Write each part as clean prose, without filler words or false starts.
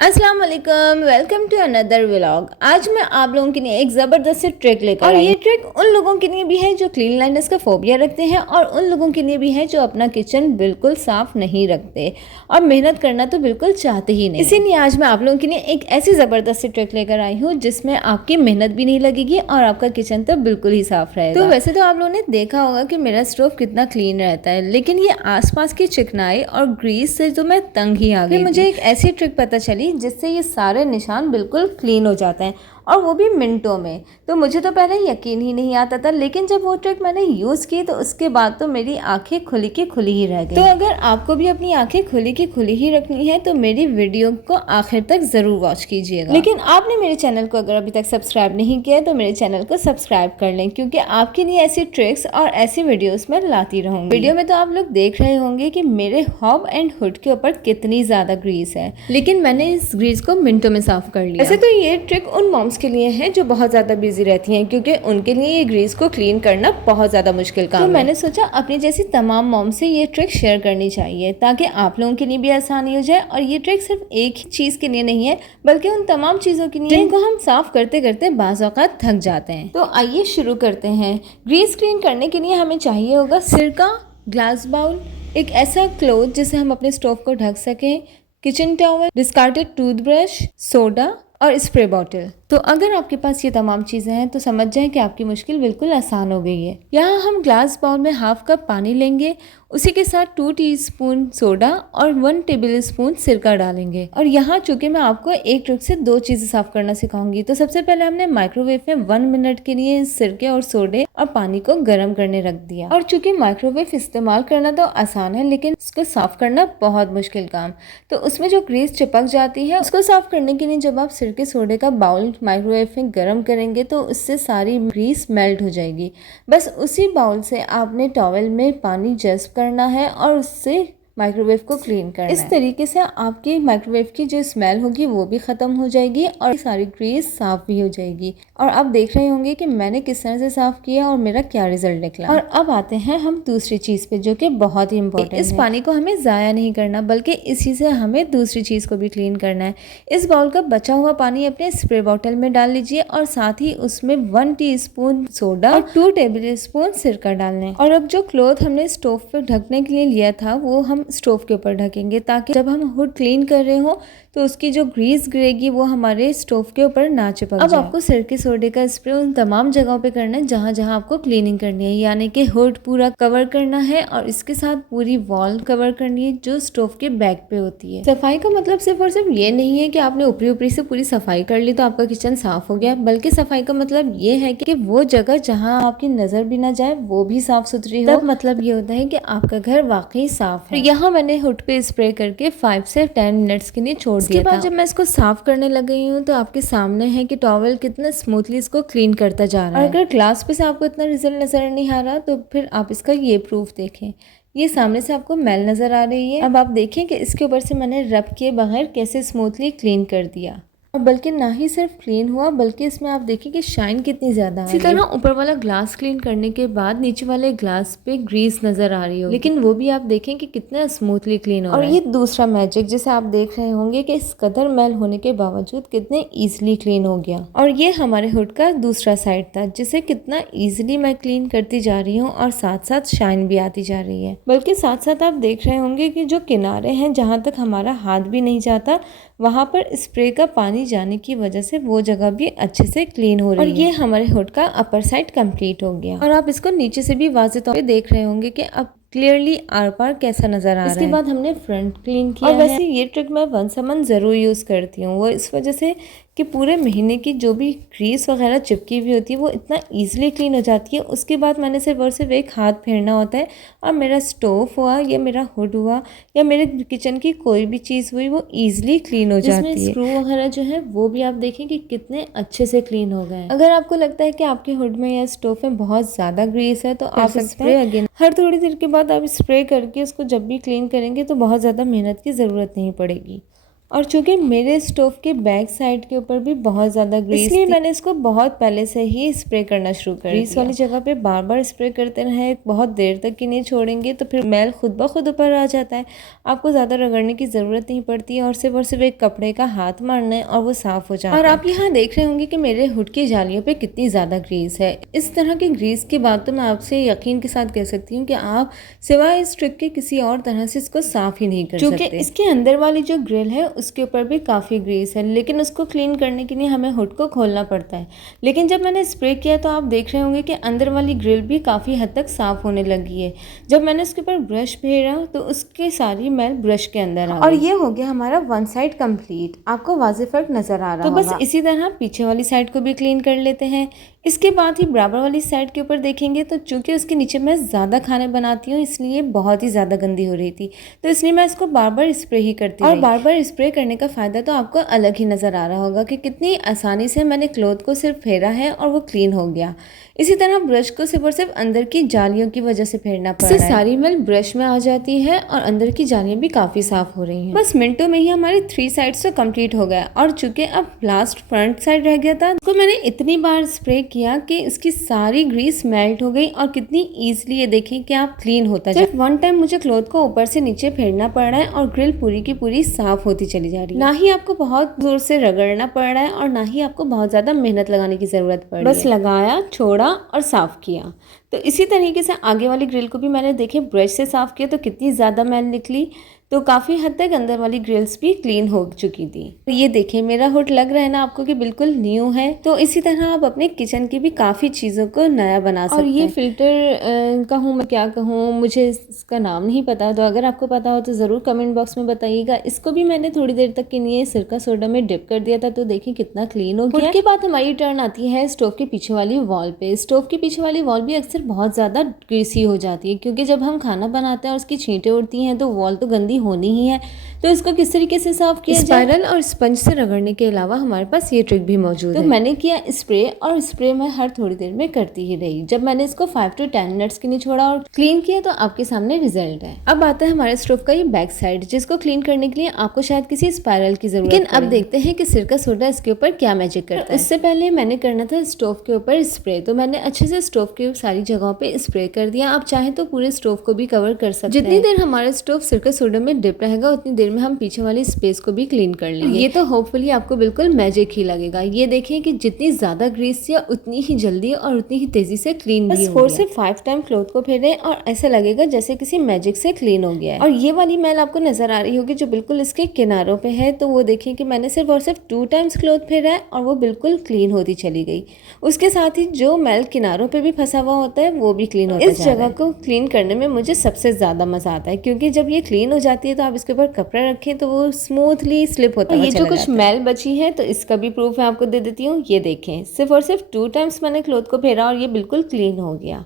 अस्सलाम वालेकुम, welcome to another vlog. आज मैं आप लोगों के लिए एक ज़बरदस्त सी ट्रिक लेकर आई। ये ट्रिक उन लोगों के लिए भी है जो क्लीनलीनेस का फोबिया रखते हैं और उन लोगों के लिए भी है जो अपना किचन बिल्कुल साफ नहीं रखते और मेहनत करना तो बिल्कुल चाहते ही नहीं। इसीलिए आज मैं आप लोगों के लिए एक ऐसी ज़बरदस्त सी ट्रिक लेकर आई हूँ जिसमें आपकी मेहनत भी नहीं लगेगी और आपका किचन तो बिल्कुल ही साफ रहेगा। तो वैसे तो आप लोगों ने देखा होगा कि मेरा स्टोव कितना क्लीन रहता है, लेकिन ये आसपास की चिकनाई और ग्रीस से तो मैं तंग ही आ गई। मुझे एक ऐसी ट्रिक पता चली जिससे ये सारे निशान बिल्कुल क्लीन हो जाते हैं और वो भी मिनटों में। तो मुझे तो पहले यकीन ही नहीं आता था, लेकिन जब वो ट्रिक मैंने यूज़ की तो उसके बाद तो मेरी आंखें खुली की खुली ही रह गई। तो अगर आपको भी अपनी आंखें खुली की खुली ही रखनी है तो मेरी वीडियो को आखिर तक ज़रूर वॉच कीजिएगा। लेकिन आपने मेरे चैनल को अगर अभी तक सब्सक्राइब नहीं किया तो मेरे चैनल को सब्सक्राइब कर लें, क्योंकि आपके लिए ऐसी ट्रिक्स और ऐसी वीडियोस में लाती रहूँगी। वीडियो में तो आप लोग देख रहे होंगे कि मेरे हॉब एंड हुड के ऊपर कितनी ज़्यादा ग्रीस है, लेकिन मैंने इस ग्रीस को मिनटों में साफ कर लिया। वैसे तो ये ट्रिक उन मॉम्स के लिए है जो बहुत ज़्यादा बिजी रहती हैं, क्योंकि उनके लिए ये ग्रीस को क्लीन करना बहुत ज़्यादा मुश्किल काम है। तो मैंने सोचा अपनी जैसी तमाम मॉम से ये ट्रिक शेयर करनी चाहिए ताकि आप लोगों के लिए भी आसानी हो जाए। और ये ट्रिक सिर्फ एक ही चीज़ के लिए नहीं है, बल्कि उन तमाम चीज़ों के लिए जिनको हम साफ करते करते बाज़ औक़ात थक जाते हैं। तो आइए शुरू करते हैं। ग्रीस क्लीन करने के लिए हमें चाहिए होगा सिरका, ग्लास बाउल, एक ऐसा क्लोथ जिसे हम अपने स्टोव को ढक सकें, किचन टॉवल, डिस्कार्टेड टूथब्रश, सोडा और स्प्रे बॉटल। तो अगर आपके पास ये तमाम चीज़ें हैं तो समझ जाएं कि आपकी मुश्किल बिल्कुल आसान हो गई है। यहाँ हम ग्लास बाउल में हाफ कप पानी लेंगे, उसी के साथ 2 टीस्पून सोडा और 1 टेबल स्पून सिरका डालेंगे। और यहाँ चूंकि मैं आपको एक ट्रिक से 2 चीज़ें साफ करना सिखाऊंगी, तो सबसे पहले हमने माइक्रोवेव में 1 मिनट के लिए सिरके और सोडे और पानी को गर्म करने रख दिया। और चूंकि माइक्रोवेव इस्तेमाल करना तो आसान है, लेकिन उसको साफ करना बहुत मुश्किल काम। तो उसमें जो ग्रीस चिपक जाती है उसको साफ करने के लिए जब आप सिरके सोडे का बाउल माइक्रोवेव में गर्म करेंगे तो उससे सारी ग्रीस मेल्ट हो जाएगी। बस उसी बाउल से आपने टॉवेल में पानी जज्ब करना है और उससे माइक्रोवेव को क्लीन करना है। इस तरीके से आपकी माइक्रोवेव की जो स्मेल होगी वो भी ख़त्म हो जाएगी और सारी ग्रीस साफ़ भी हो जाएगी। और आप देख रहे होंगे कि मैंने किस तरह से साफ़ किया और मेरा क्या रिजल्ट निकला। और अब आते हैं हम दूसरी चीज़ पे, जो कि बहुत ही इंपॉर्टेंट है। इस पानी को हमें ज़ाया नहीं करना, बल्कि इसी से हमें दूसरी चीज़ को भी क्लीन करना है। इस बाउल का बचा हुआ पानी अपने स्प्रे बॉटल में डाल लीजिए और साथ ही उसमें 1 टीस्पून सोडा और 2 टेबल स्पून सिरका डालना है। और अब जो क्लॉथ हमने स्टोव पे ढकने के लिए लिया था वो हम स्टोव के ऊपर ढकेंगे, ताकि जब हम हुड क्लीन कर रहे हो तो उसकी जो ग्रीस गिरेगी वो हमारे स्टोव के ऊपर ना चिपक जाए। अब आपको सिरके सोडे का स्प्रे उन तमाम जगहों पे करना है जहाँ जहाँ आपको क्लीनिंग करनी है, यानी कि हुड पूरा कवर करना है और इसके साथ पूरी वॉल कवर करनी है जो स्टोव के बैक पे होती है। सफाई का मतलब सिर्फ और सिर्फ ये नहीं है कि आपने ऊपरी ऊपरी से पूरी सफाई कर ली तो आपका किचन साफ हो गया, बल्कि सफाई का मतलब ये है कि वो जगह जहाँ आपकी नजर भी ना जाए वो भी साफ सुथरी हो। तब मतलब ये होता है कि आपका घर वाकई साफ है। यहाँ मैंने हुड पे स्प्रे करके 5 से 10 मिनट्स के लिए छोड़ दिया था। जब मैं इसको साफ करने लग गई हूँ तो आपके सामने है कि टॉवल कितना स्मूथली इसको क्लीन करता जा रहा है। अगर ग्लास पे से आपको इतना रिजल्ट नजर नहीं आ रहा तो फिर आप इसका ये प्रूफ देखें, ये सामने से आपको मैल नजर आ रही है। अब आप देखें कि इसके ऊपर से मैंने रब किए बगैर कैसे स्मूथली क्लीन कर दिया। और बल्कि ना ही सिर्फ क्लीन हुआ, बल्कि इसमें आप देखिए कि शाइन कितनी ज्यादा है। इसी तरह ऊपर वाला ग्लास क्लीन करने के बाद नीचे वाले ग्लास पे ग्रीस नजर आ रही हो, लेकिन वो भी आप देखें कि कितना स्मूथली क्लीन हो रहा है। और ये दूसरा मैजिक जिसे आप देख रहे होंगे कि इस कदर मैल होने के बावजूद कितने ईजिली क्लीन हो गया। और ये हमारे हुड का दूसरा साइड था जिसे कितना ईजिली मैं क्लीन करती जा रही हूँ और साथ साथ शाइन भी आती जा रही है। बल्कि साथ साथ आप देख रहे होंगे कि जो किनारे हैं जहाँ तक हमारा हाथ भी नहीं जाता वहाँ पर स्प्रे का पानी जाने की वजह से वो जगह भी अच्छे से क्लीन हो रही है। और ये हमारे हुड का अपर साइड कंप्लीट हो गया। और आप इसको नीचे से भी वाज़ेह तौर पे देख रहे होंगे कि अब क्लियरली आर पार कैसा नजर आ रहा है। इसके बाद हमने फ्रंट क्लीन किया और वैसे ये ट्रिक मैं वंस अ मंथ ज़रूर यूज़ करती हूँ, वो इस वजह से कि पूरे महीने की जो भी ग्रीस वगैरह चिपकी हुई होती है वो इतना ईजिली क्लीन हो जाती है। उसके बाद मैंने सिर्फ और सिर्फ एक हाथ फेरना होता है और मेरा स्टोव हुआ या मेरा हुड हुआ या मेरे किचन की कोई भी चीज़ हुई वो ईजिली क्लीन हो जाती है। स्क्रू वगैरह जो है वो भी आप देखें कि कितने अच्छे से क्लीन हो गए। अगर आपको लगता है कि आपके हुड में या स्टोव में बहुत ज़्यादा ग्रीस है तो आप स्प्रे अगेन हर थोड़ी देर के बाद आप स्प्रे करके उसको जब भी क्लीन करेंगे तो बहुत ज़्यादा मेहनत की ज़रूरत नहीं पड़ेगी। और चूंकि मेरे स्टोव के बैक साइड के ऊपर भी बहुत ज़्यादा ग्रीस इसलिए मैंने इसको बहुत पहले से ही स्प्रे करना शुरू कर दिया। ग्रीस वाली जगह पे बार बार स्प्रे करते रहे, बहुत देर तक की नहीं छोड़ेंगे तो फिर मैल खुद ब खुद ऊपर आ जाता है। आपको ज़्यादा रगड़ने की ज़रूरत नहीं पड़ती और सिर्फ एक कपड़े का हाथ मारना है और वो साफ़ हो जाता है। और आप यहाँ देख रहे होंगे कि मेरे हुड की जालियों पर कितनी ज़्यादा ग्रीस है। इस तरह की ग्रीस की बात तो मैं आपसे यकीन के साथ कह सकती हूँ कि आप सिवाय इस ट्रिक के किसी और तरह से इसको साफ़ ही नहीं कर सकते। क्योंकि इसके अंदर वाली जो ग्रिल है उसके ऊपर भी काफ़ी ग्रीस है, लेकिन उसको क्लीन करने के लिए हमें हुड को खोलना पड़ता है। लेकिन जब मैंने स्प्रे किया तो आप देख रहे होंगे कि अंदर वाली ग्रिल भी काफ़ी हद तक साफ़ होने लगी है। जब मैंने उसके ऊपर ब्रश फेरा तो उसके सारी मैल ब्रश के अंदर आ गई। और ये हो गया हमारा वन साइड कंप्लीट। आपको वाज़ेह फ़र्क नज़र आ रहा होगा। तो बस इसी तरह पीछे वाली साइड को भी क्लीन कर लेते हैं। इसके बाद ही बराबर वाली साइड के ऊपर देखेंगे तो चूंकि उसके नीचे मैं ज़्यादा खाने बनाती हूँ इसलिए बहुत ही ज़्यादा गंदी हो रही थी, तो इसलिए मैं इसको बार बार स्प्रे ही करती हूँ। और बार बार स्प्रे करने का फ़ायदा तो आपको अलग ही नज़र आ रहा होगा कि कितनी आसानी से मैंने क्लॉथ को सिर्फ फेरा है और वो क्लीन हो गया। इसी तरह ब्रश को सिर्फ और सिर्फ अंदर की जालियों की वजह से फेरना पड़ रहा है। सारी मैल ब्रश में आ जाती है और अंदर की जालियां भी काफ़ी साफ हो रही हैं। बस मिनटों में ही हमारी 3 साइड्स तो कंप्लीट हो गया और चूंकि अब लास्ट फ्रंट साइड रह गया था तो मैंने इतनी बार स्प्रे किया कि इसकी सारी ग्रीस मेल्ट हो गई और कितनी ईजिली ये देखें कि आप क्लीन होता जाए। सिर्फ वन टाइम मुझे क्लॉथ को ऊपर से नीचे फेरना पड़ रहा है और ग्रिल पूरी की पूरी साफ होती चली जा रही है। ना ही आपको बहुत जोर से रगड़ना पड़ रहा है और ना ही आपको बहुत ज्यादा मेहनत लगाने की जरूरत पड़ रही है। बस लगाया, छोड़ा और साफ किया। तो इसी तरीके से आगे वाली ग्रिल को भी मैंने देखे ब्रश से साफ किया तो कितनी ज़्यादा मैल निकली, तो काफ़ी हद तक अंदर वाली ग्रिल्स भी क्लीन हो चुकी थी। तो ये देखें मेरा हुड लग रहा है ना आपको कि बिल्कुल न्यू है। तो इसी तरह आप अपने किचन की भी काफ़ी चीज़ों को नया बना सकते हैं। और ये फिल्टर कहूँ मैं क्या कहूँ, मुझे इसका नाम नहीं पता, तो अगर आपको पता हो तो ज़रूर कमेंट बॉक्स में बताइएगा। इसको भी मैंने थोड़ी देर तक के लिए सिरका सोडा में डिप कर दिया था, तो देखिए कितना क्लीन हो गया। उसके बाद हमारी टर्न आती है स्टोव के पीछे वाली वॉल पे। स्टोव के पीछे वाली वॉल भी अक्सर बहुत ज़्यादा ग्रीसी हो जाती है क्योंकि जब हम खाना बनाते हैं और उसकी छींटें उड़ती हैं तो वॉल तो गंदी होनी ही है। तो इसको किस तरीके से साफ किया जाए? स्पाइरल और स्पंज से रगड़ने के अलावा हमारे पास ये ट्रिक भी मौजूद है। तो मैंने किया स्प्रे, और स्प्रे मैं हर थोड़ी देर में करती ही रही। जब मैंने इसको 5 to 10 मिनट्स के लिए छोड़ा और क्लीन किया तो आपके सामने रिजल्ट है। अब आता है हमारे स्टोव का ये बैक साइड, जिसको क्लीन करने के लिए आपको शायद किसी स्पाइरल की जरूरत है। लेकिन अब देखते हैं कि सिरका सोडा इसके ऊपर क्या मैजिक करता है। इससे पहले मैंने करना था स्टोव के ऊपर स्प्रे, तो मैंने अच्छे से स्टोव के सारी जगहों पे स्प्रे कर दिया। आप चाहें तो पूरे स्टोव को भी कवर कर सकते हैं। जितनी देर हमारा स्टोव सिरका सोडा में डिप रहेगा उतनी देर में हम पीछे वाली स्पेस को भी क्लीन कर लेंगे। ये तो होपफुली आपको बिल्कुल मैजिक ही लगेगा। ये देखें कि जितनी ज्यादा ग्रीस या उतनी ही जल्दी और उतनी ही तेजी से क्लीन भी हो गया। 4 से 5 टाइम क्लॉथ को फेरें और ऐसा लगेगा जैसे किसी मैजिक से क्लीन हो गया है। और ये वाली मैल आपको नजर आ रही होगी जो बिल्कुल इसके किनारों पे है, तो वो देखें कि मैंने सिर्फ और सिर्फ 2 टाइम्स क्लॉथ फेरा है और वो बिल्कुल क्लीन होती चली गई। उसके साथ ही जो मैल किनारों पे भी फंसा हुआ होता है वो भी क्लीन होता है। इस जगह को क्लीन करने में मुझे सबसे ज्यादा मजा आता है क्योंकि जब ये क्लीन हो जाती है तो आप इसके ऊपर कपड़ा रखें तो वो स्मूथली स्लिप होता है। ये जो कुछ मैल बची है तो इसका भी प्रूफ मैं आपको दे देती हूँ। ये देखें सिर्फ और सिर्फ 2 टाइम्स मैंने क्लॉथ को फेरा और ये बिल्कुल क्लीन हो गया।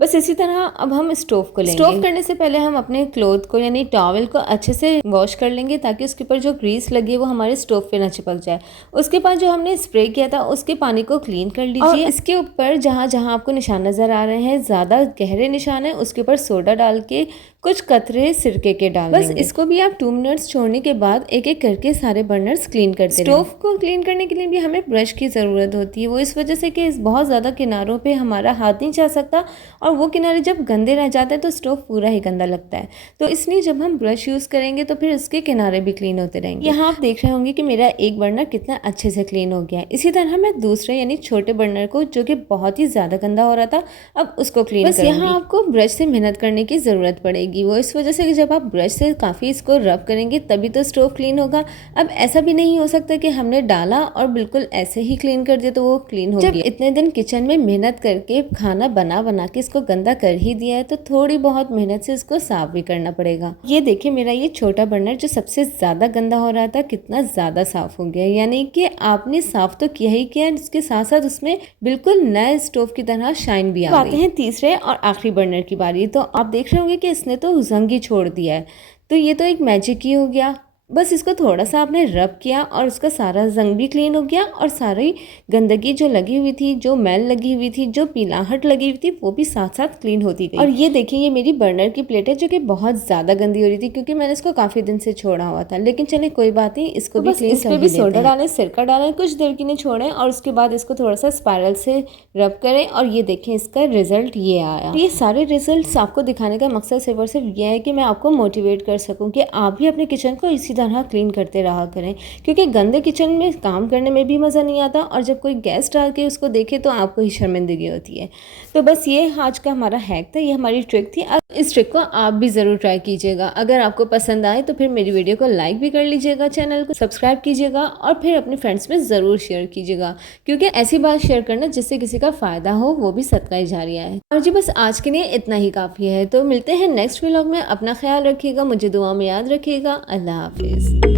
बस इसी तरह अब हम स्टोव को लेंगे। स्टोव करने से पहले हम अपने क्लॉथ को यानी टॉवल को अच्छे से वॉश कर लेंगे ताकि उसके ऊपर जो ग्रीस लगी है वो हमारे स्टोव पे ना चिपक जाए। उसके बाद जो हमने स्प्रे किया था उसके पानी को क्लीन कर लीजिए। इसके ऊपर जहाँ जहाँ आपको निशान नजर आ रहे हैं, ज्यादा गहरे निशान है, उसके ऊपर सोडा डाल के कुछ कतरे सिरके के डाल बस इसको भी आप 2 मिनट्स छोड़ने के बाद एक एक करके सारे बर्नर्स क्लीन करते हैं। स्टोव को क्लीन करने के लिए भी हमें ब्रश की ज़रूरत होती है, वो इस वजह से कि बहुत ज़्यादा किनारों पे हमारा हाथ नहीं जा सकता और वो किनारे जब गंदे रह जाते हैं तो स्टोव पूरा ही गंदा लगता है। तो इसलिए जब हम ब्रश यूज़ करेंगे तो फिर उसके किनारे भी क्लीन होते रहेंगे। यहाँ आप देख रहे होंगे कि मेरा एक बर्नर कितना अच्छे से क्लीन हो गया है। इसी तरह मैं दूसरे यानी छोटे बर्नर को जो कि बहुत ही ज़्यादा गंदा हो रहा था अब उसको क्लीन करूंगी। बस यहाँ आपको ब्रश से मेहनत करने की ज़रूरत पड़ेगी। वो इस वजह से कि जब आप ब्रश से काफ़ी इसको रब करेंगे तभी तो स्टोव क्लीन होगा। अब ऐसा भी नहीं हो सकता कि हमने डाला और बिल्कुल ऐसे ही क्लीन कर दिया तो वो क्लीन हो गया। जब इतने दिन किचन में मेहनत करके खाना बना के इसको गंदा कर ही दिया है तो थोड़ी बहुत मेहनत से इसको साफ भी करना पड़ेगा। ये देखिए मेरा ये छोटा बर्नर जो सबसे ज़्यादा गंदा हो रहा था कितना ज़्यादा साफ हो गया। यानी कि आपने साफ तो किया ही किया, इसके साथ साथ उसमें बिल्कुल नए स्टोव की तरह शाइन भी आ गई। आते हैं तीसरे और आखिरी बर्नर की बारी। तो आप देख रहे होंगे कि इसने तो जंग ही छोड़ दिया है, तो ये तो एक मैजिक ही हो गया। बस इसको थोड़ा सा आपने रब किया और उसका सारा जंग भी क्लीन हो गया और सारी गंदगी जो लगी हुई थी, जो मैल लगी हुई थी, जो पीलाहट लगी हुई थी, वो भी साथ साथ क्लीन होती गई। और ये देखिए, ये मेरी बर्नर की प्लेट है जो कि बहुत ज़्यादा गंदी हो रही थी क्योंकि मैंने इसको काफ़ी दिन से छोड़ा हुआ था। लेकिन चले कोई बात नहीं, इसको भी क्लीन कर भी सोडा डालें, सिरका डालें, कुछ देर के लिए छोड़ें और उसके बाद इसको थोड़ा सा स्पायरल से रब करें और ये देखें इसका रिजल्ट ये आया। ये सारे रिजल्ट्स आपको दिखाने का मकसद सिर्फ और सिर्फ ये है कि मैं आपको मोटिवेट कर सकूं कि आप भी अपने किचन को इसी तरह क्लीन करते रहा करें, क्योंकि गंदे किचन में काम करने में भी मज़ा नहीं आता और जब कोई गेस्ट आके उसको देखे तो आपको ही शर्मिंदगी होती है। तो बस ये आज का हमारा हैक था, ये हमारी ट्रिक थी। इस ट्रिक को आप भी ज़रूर ट्राई कीजिएगा। अगर आपको पसंद आए तो फिर मेरी वीडियो को लाइक भी कर लीजिएगा, चैनल को सब्सक्राइब कीजिएगा और फिर अपने फ्रेंड्स में ज़रूर शेयर कीजिएगा, क्योंकि ऐसी बात शेयर करना जिससे किसी का फ़ायदा हो वो भी सदका जारिया है। और जी बस आज के लिए इतना ही काफ़ी है। तो मिलते हैं नेक्स्ट व्लॉग में। अपना ख्याल रखिएगा, मुझे दुआ में याद रखिएगा। अल्लाह हाफिज़।